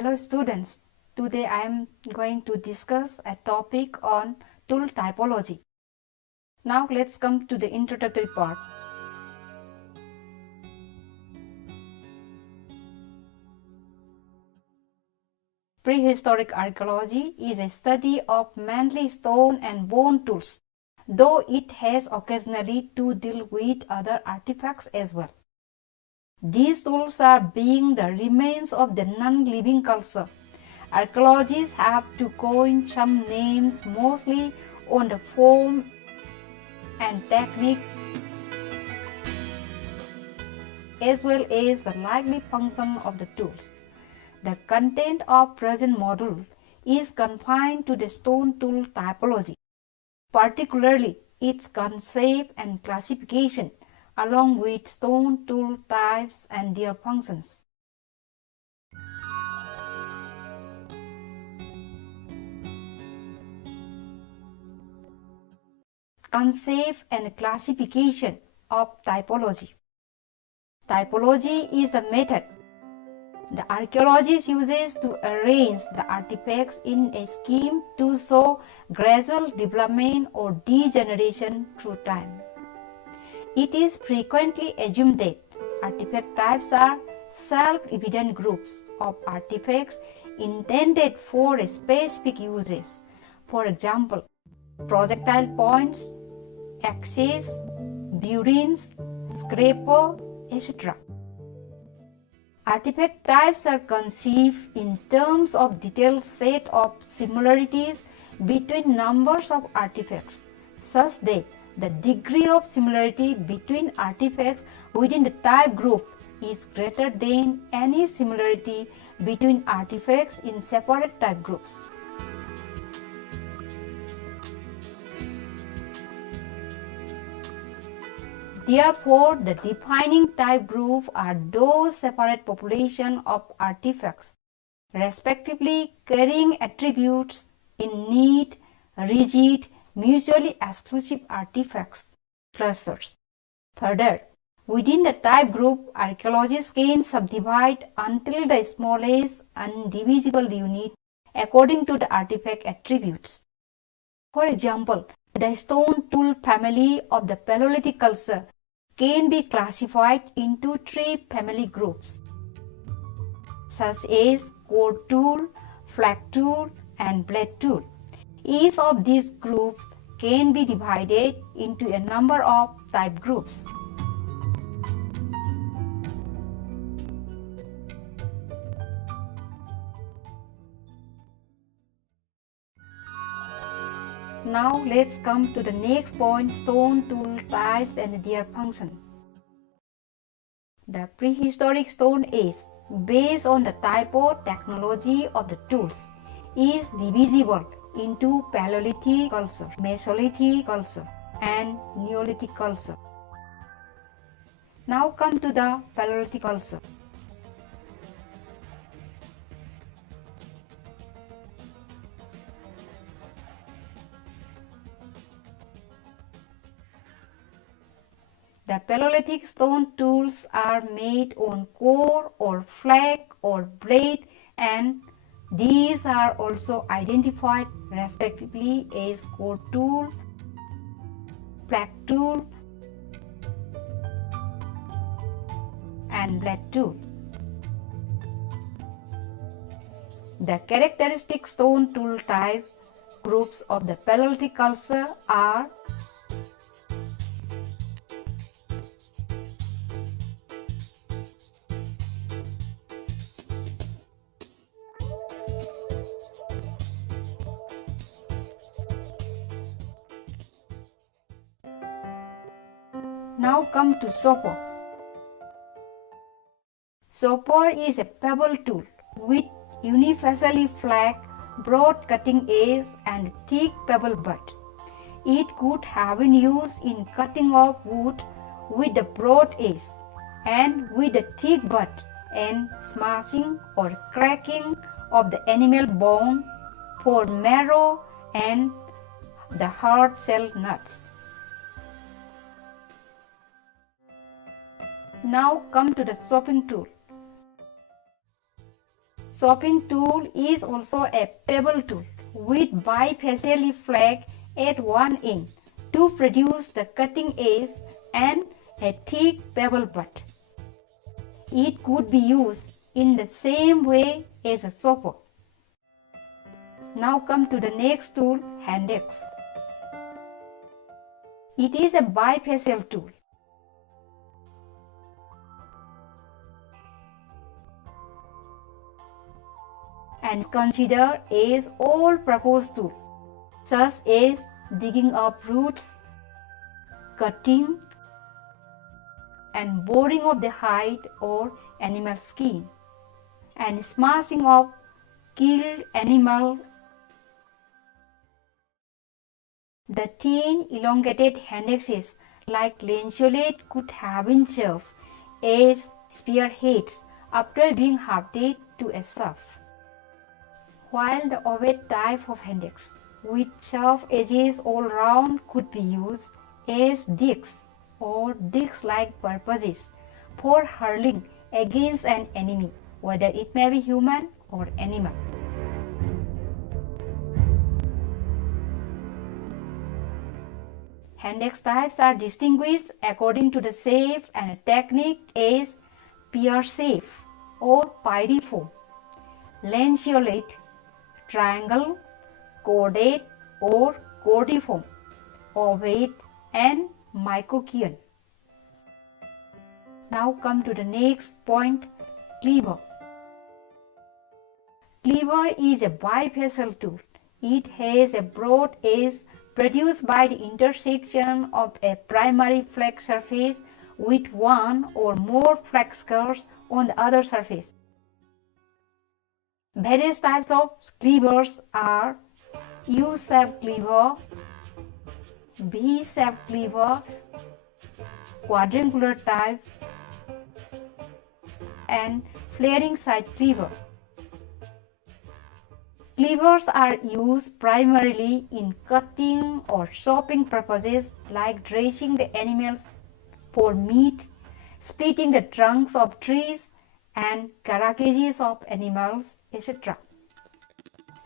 Hello students, today I am going to discuss a topic on tool typology. Now let's come to the introductory part. Prehistoric archaeology is a study of mainly stone and bone tools, though it has occasionally to deal with other artifacts as well. These tools are being the remains of the non-living culture. Archaeologists have to coin some names mostly on the form and technique as well as the likely function of the tools. The content of present module is confined to the stone tool typology, particularly its concept and classification, along with stone tool types and their functions. Concept and classification of typology. Typology is the method the archaeologist uses to arrange the artifacts in a scheme to show gradual development or degeneration through time. It is frequently assumed that artifact types are self-evident groups of artifacts intended for a specific uses. For example, projectile points, axes, burins, scraper, etc. Artifact types are conceived in terms of detailed set of similarities between numbers of artifacts, such that the degree of similarity between artifacts within the type group is greater than any similarity between artifacts in separate type groups. Therefore, the defining type group are those separate populations of artifacts, respectively carrying attributes in neat, rigid, mutually exclusive artifacts clusters. Further, within the type group, archaeologists can subdivide until the smallest indivisible unit according to the artifact attributes. For example, the stone tool family of the Paleolithic culture can be classified into three family groups, such as core tool, flag tool, and blade tool. Each of these groups can be divided into a number of type groups. Now let's come to the next point, stone tool types and their function. The prehistoric stone age, based on the typo technology of the tools, is divisible into Paleolithic culture, Mesolithic culture, and Neolithic culture. Now come to the Paleolithic culture. The Paleolithic stone tools are made on core or flag or blade, and these are also identified respectively as core tool, flag tool, and blade tool. The characteristic stone tool type groups of the Paleolithic culture are Now come to chopper. Chopper is a pebble tool with unifacially flat, broad cutting edge and thick pebble butt. It could have been used in cutting of wood with the broad edge and with the thick butt and smashing or cracking of the animal bone for marrow and the hard shell nuts. Now come to the chopping tool. Chopping tool is also a pebble tool with bifacial flag at one end to produce the cutting edge and a thick pebble butt. It could be used in the same way as a chopper. Now come to the next tool, hand axe. It is a bifacial tool. And considered as all-purpose tool, such as digging up roots, cutting, and boring of the hide or animal skin, and smashing of killed animal. The thin, elongated hand axes like lanceolate could have been served as spearheads after being hafted to a shaft, while the ovate type of hand axe with sharp edges all round could be used as discs or disc-like purposes for hurling against an enemy, whether it may be human or animal. Hand axe types are distinguished according to the shape and technique as pear-shape or pyriform, lanceolate, triangle, cordate or cordiform, ovate, and mycokian. Now come to the next point, cleaver. Cleaver is a bifacial tool. It has a broad edge produced by the intersection of a primary flex surface with one or more flex scars on the other surface. Various types of cleavers are U-shaped cleaver, V-shaped cleaver, quadrangular type, and flaring side cleaver. Cleavers are used primarily in cutting or chopping purposes like dressing the animals for meat, splitting the trunks of trees, and carcasses of animals, etc.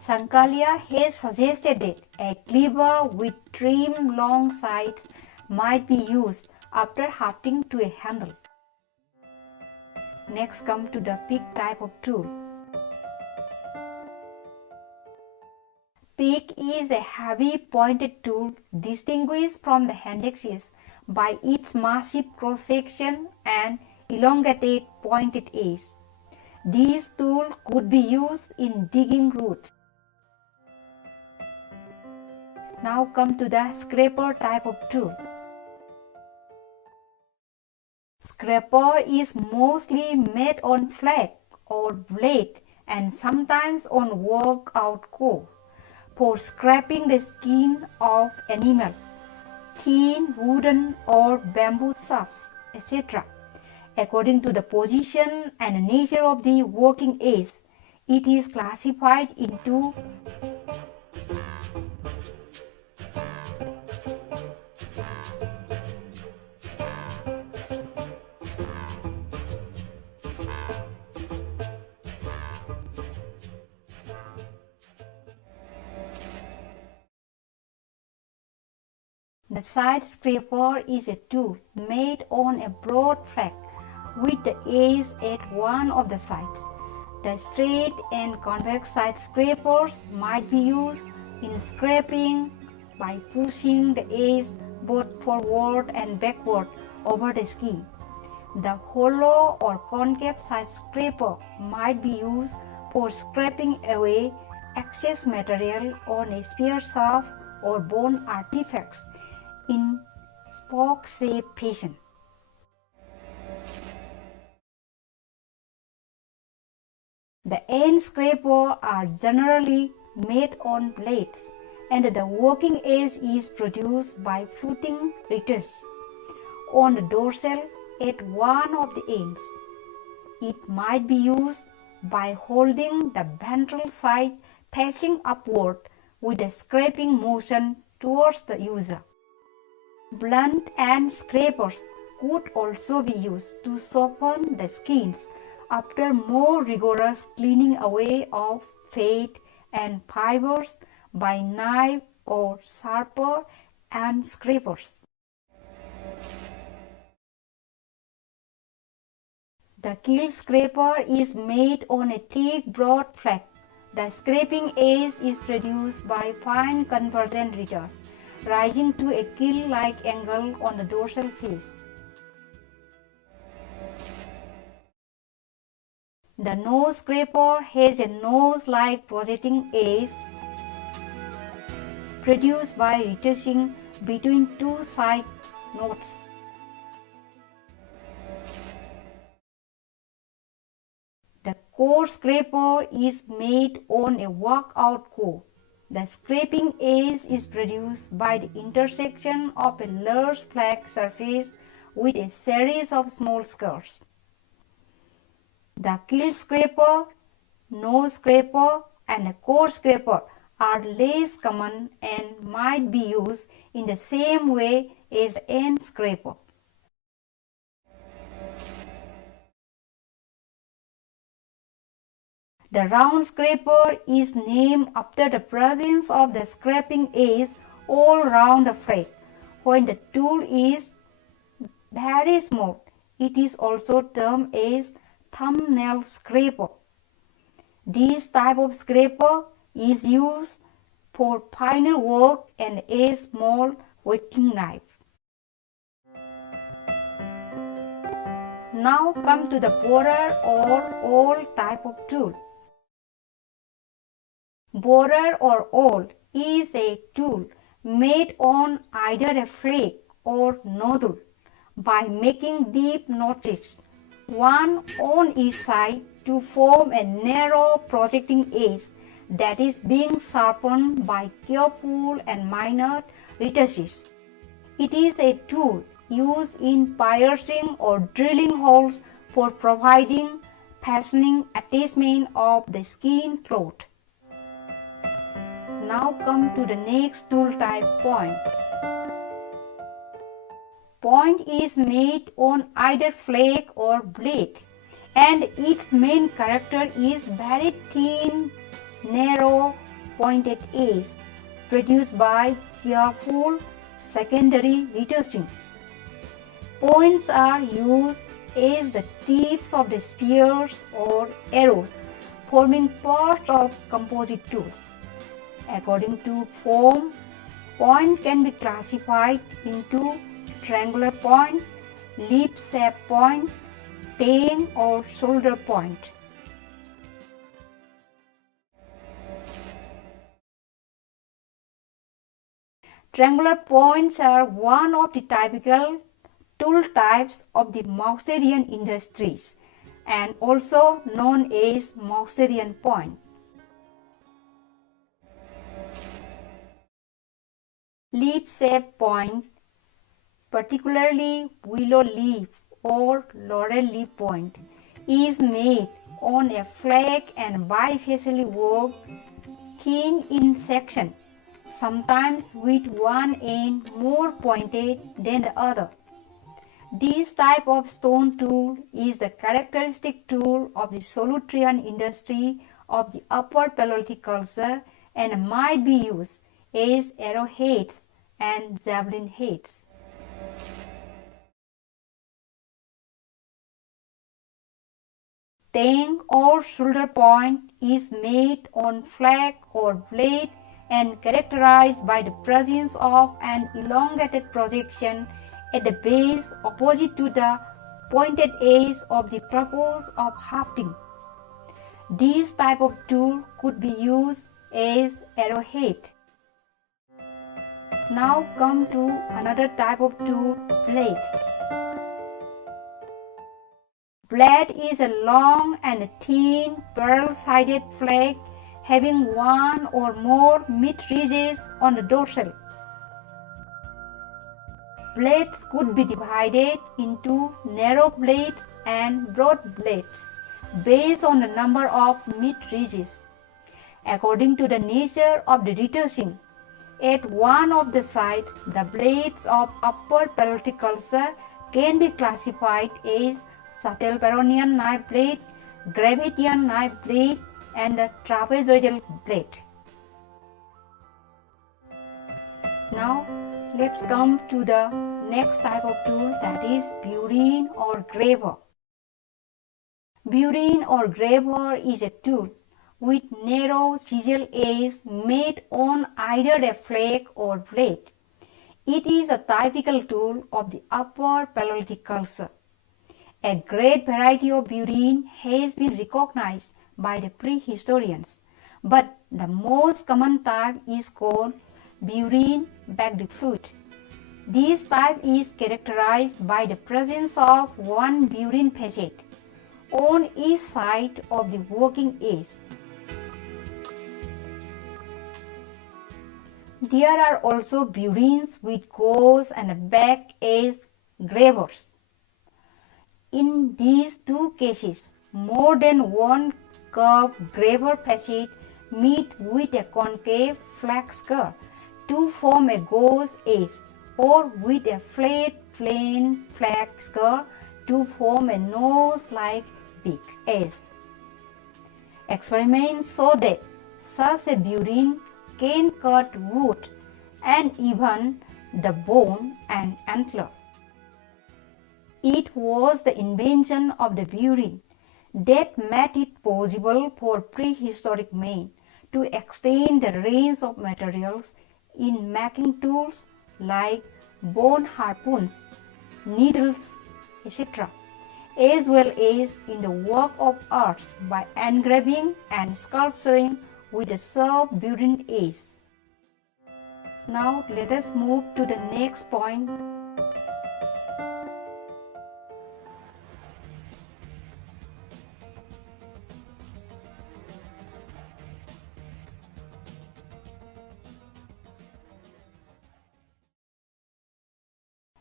Sankalia has suggested that a cleaver with trim long sides might be used after hafting to a handle. Next come to the pick type of tool. Pick is a heavy pointed tool distinguished from the hand axes by its massive cross-section and elongated pointed edge. This tool could be used in digging roots. Now come to the scraper type of tool. Scraper is mostly made on flat or blade and sometimes on workout core for scraping the skin of animal, thin wooden or bamboo shafts, etc. According to the position and nature of the working edge, it is classified into The side scraper is a tool made on a broad flat with the edge at one of the sides. The straight and convex side scrapers might be used in scraping by pushing the edge both forward and backward over the skin. The hollow or concave side scraper might be used for scraping away excess material on a spear shaft or bone artifacts in spoke-shaped fashion. The end scraper are generally made on blades, and the working edge is produced by footing ridges on the dorsal at one of the ends. It might be used by holding the ventral side facing upward with a scraping motion towards the user. Blunt end scrapers could also be used to soften the skins after more rigorous cleaning away of fat and fibers by knife or sharper and scrapers. The keel scraper is made on a thick broad flake. The scraping edge is produced by fine convergent ridges, rising to a keel-like angle on the dorsal face. The nose scraper has a nose-like projecting edge produced by retouching between two side nodes. The core scraper is made on a workout core. The scraping edge is produced by the intersection of a large flat surface with a series of small scars. The keel scraper, nose scraper, and a core scraper are less common and might be used in the same way as the end scraper. The round scraper is named after the presence of the scraping edge all around the flake. When the tool is very small, it is also termed as thumbnail scraper. This type of scraper is used for finer work and a small whetting knife. Now come to the borer or awl type of tool. Borer or awl is a tool made on either a flake or nozzle by making deep notches, one on each side, to form a narrow projecting edge that is being sharpened by careful and minor retouches. It is a tool used in piercing or drilling holes for providing fastening attachment of the skin cloth. Now come to the next tool type, point. Point is made on either flake or blade, and its main character is very thin, narrow, pointed edge produced by careful secondary retouching. Points are used as the tips of the spears or arrows, forming parts of composite tools. According to form, point can be classified into triangular point, leaf-shaped point, tang or shoulder point. Triangular points are one of the typical tool types of the Mausoleum industries and also known as Mausoleum point. Leaf-shaped point, particularly willow leaf or laurel leaf point, is made on a flake and bifacially worked, thin in section, sometimes with one end more pointed than the other. This type of stone tool is the characteristic tool of the Solutrean industry of the Upper Paleolithic culture and might be used as arrowheads and javelin heads. Tang or shoulder point is made on flake or blade and characterized by the presence of an elongated projection at the base opposite to the pointed edge of the purpose of hafting. This type of tool could be used as arrowhead. Now come to another type of tool, blade. Blade is a long and thin barrel-sided flake having one or more mid-ridges on the dorsal. Blades could be divided into narrow blades and broad blades based on the number of mid-ridges. According to the nature of the retouching, at one of the sides, the blades of Upper Paleolithic culture can be classified as Châtelperronian knife blade, Gravettian knife blade, and the trapezoidal blade. Now let's come to the next type of tool, that is burin or graver. Burin or graver is a tool with narrow chisel edge made on either a flake or blade. It is a typical tool of the Upper Paleolithic culture. A great variety of burin has been recognized by the prehistorians, but the most common type is called burin-backed flute. This type is characterized by the presence of one burin facet on each side of the working edge. There are also burins with gauze and back edge gravers. In these two cases, more than one curved graver facet meet with a concave flat skull to form a gauze edge, or with a flat plain flat skull to form a nose-like beak edge. Experiments show that such a burin can cut wood and even the bone and antler. It was the invention of the burin that made it possible for prehistoric men to extend the range of materials in making tools like bone harpoons, needles, etc., as well as in the work of arts by engraving and sculpturing with a sharp burin edge. Now let us move to the next point.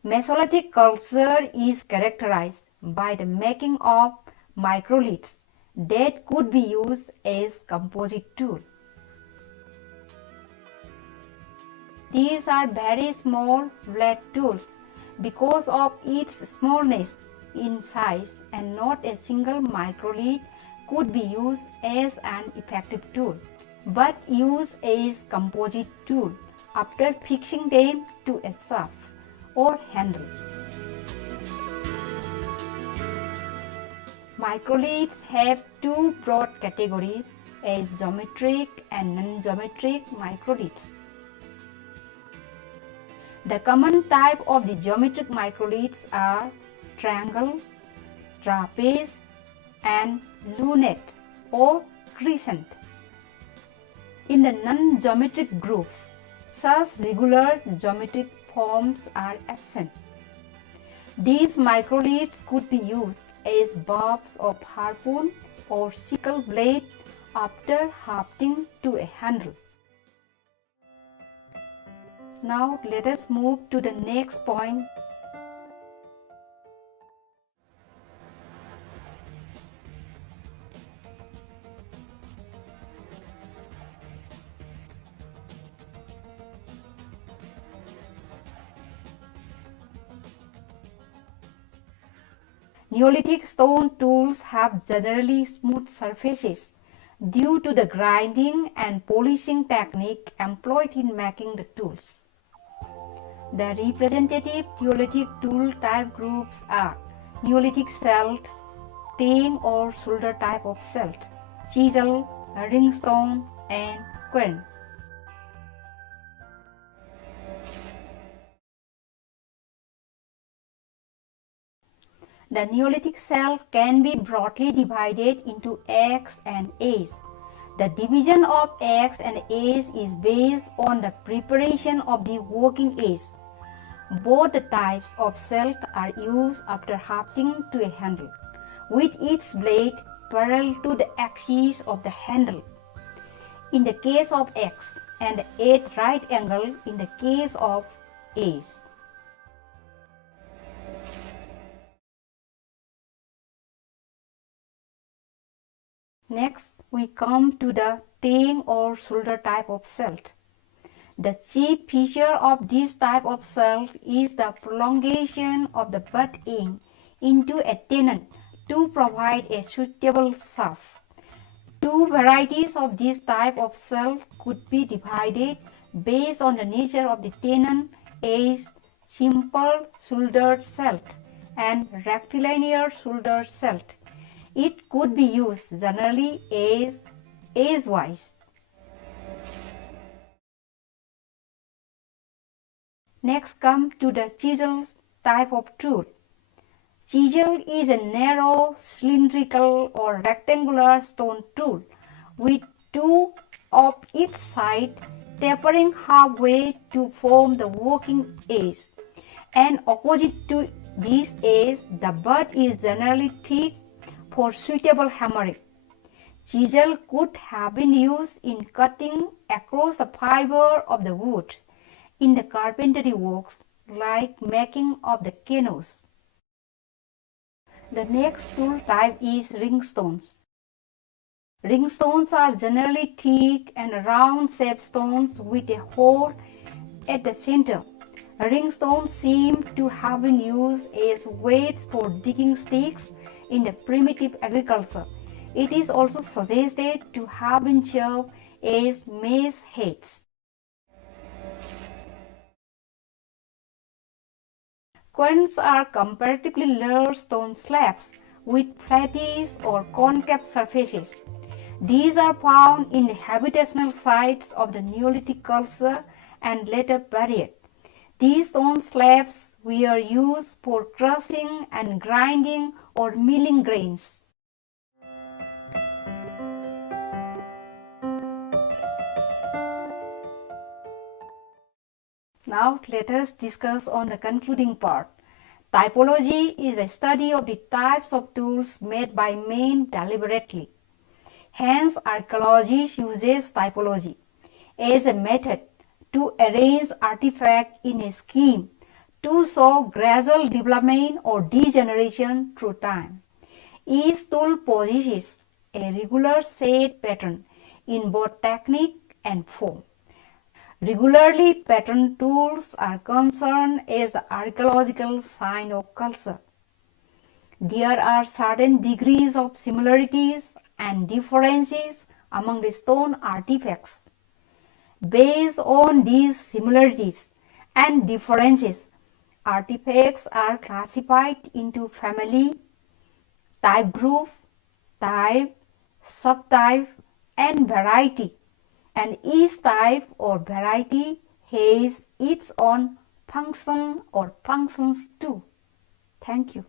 Mesolithic culture is characterized by the making of microliths that could be used as composite tools. These are very small flat tools because of its smallness in size, and not a single microlith could be used as an effective tool, but used as composite tool after fixing them to a shaft or handle. Microliths have two broad categories as geometric and non-geometric microliths. The common type of the geometric microliths are triangle, trapeze, and lunette or crescent. In the non-geometric group, such regular geometric forms are absent. These microliths could be used as barbs of harpoon or sickle blade after hafting to a handle. Now let us move to the next point. Neolithic stone tools have generally smooth surfaces due to the grinding and polishing technique employed in making the tools. The representative Neolithic tool type groups are Neolithic celt, tang or shoulder type of celt, chisel, ringstone, and quern. The Neolithic celt can be broadly divided into axe and adze. The division of axe and adze is based on the preparation of the working edge. Both the types of celt are used after hafting to a handle, with its blade parallel to the axis of the handle in the case of axe, and at right angle in the case of adze. Next, we come to the tang or shoulder type of celt. The chief feature of this type of celt is the prolongation of the butt end into a tenon to provide a suitable shelf. Two varieties of this type of shelf could be divided based on the nature of the tenon as simple shouldered shelf and rectilinear shouldered shelf. It could be used generally as edgewise. Next come to the chisel type of tool. Chisel is a narrow, cylindrical or rectangular stone tool with two of each side tapering halfway to form the working edge, and opposite to this edge, the butt is generally thick for suitable hammering. Chisel could have been used in cutting across the fiber of the wood in the carpentry works, like making of the canoes. The next tool type is ringstones. Ringstones are generally thick and round-shaped stones with a hole at the center. Ringstones seem to have been used as weights for digging sticks in the primitive agriculture. It is also suggested to have been served as maize heads. Querns are comparatively large stone slabs with flattish or concave surfaces. These are found in the habitational sites of the Neolithic culture and later period. These stone slabs were used for crushing and grinding or milling grains. Now let us discuss on the concluding part. Typology is a study of the types of tools made by men deliberately. Hence, archaeology uses typology as a method to arrange artifacts in a scheme to show gradual development or degeneration through time. Each tool possesses a regular set pattern in both technique and form. Regularly patterned tools are concerned as an archaeological sign of culture. There are certain degrees of similarities and differences among the stone artifacts. Based on these similarities and differences, artifacts are classified into family, type group, type, subtype, and variety. And each type or variety has its own function or functions too. Thank you.